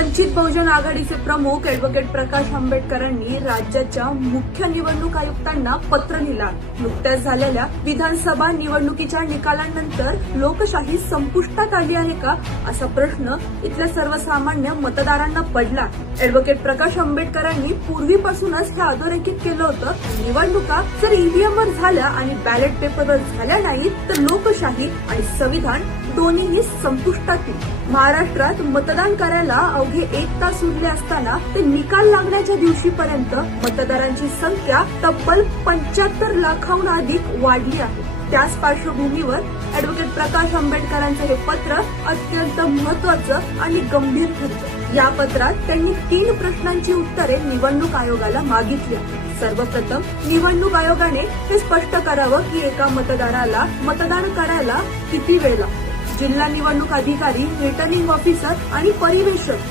वंचित बहुजन आघाडीचे प्रमुख अॅडव्होकेट प्रकाश आंबेडकरांनी राज्याच्या मुख्य निवडणूक आयुक्तांना पत्र लिहिलं. नुकत्याच झालेल्या विधानसभा निवडणुकीच्या निकालांनंतर लोकशाही संपुष्टात आली आहे का, असा प्रश्न इथल्या सर्वसामान्य मतदारांना पडला. अॅडव्होकेट प्रकाश आंबेडकरांनी पूर्वीपासूनच हे अधोरेखित केलं होतं. निवडणुका जर ईव्हीएमवर झाल्या आणि बॅलेट पेपरवर झाल्या नाहीत तर लोकशाही आणि संविधान दोन्हीही संपुष्टात येईल. महाराष्ट्रात मतदान करायला अवघे 1 तास उरले असताना ते निकाल लागण्याच्या दिवशीपर्यंत मतदारांची संख्या तब्बल 75 लाखाहून अधिक वाढली आहे. त्याच पार्श्वभूमीवर अॅडव्होकेट प्रकाश आंबेडकरांचं हे पत्र अत्यंत महत्वाचं आणि गंभीर ठरतं. या पत्रात त्यांनी 3 प्रश्नांची उत्तरे निवडणूक आयोगाला मागितली आहेत. सर्वप्रथम निवडणूक आयोगाने हे स्पष्ट करावं की एका मतदाराला मतदान करायला किती वेळ लागतो. जिल्हा निवडणूक अधिकारी, रिटर्निंग ऑफिसर आणि परिवेशक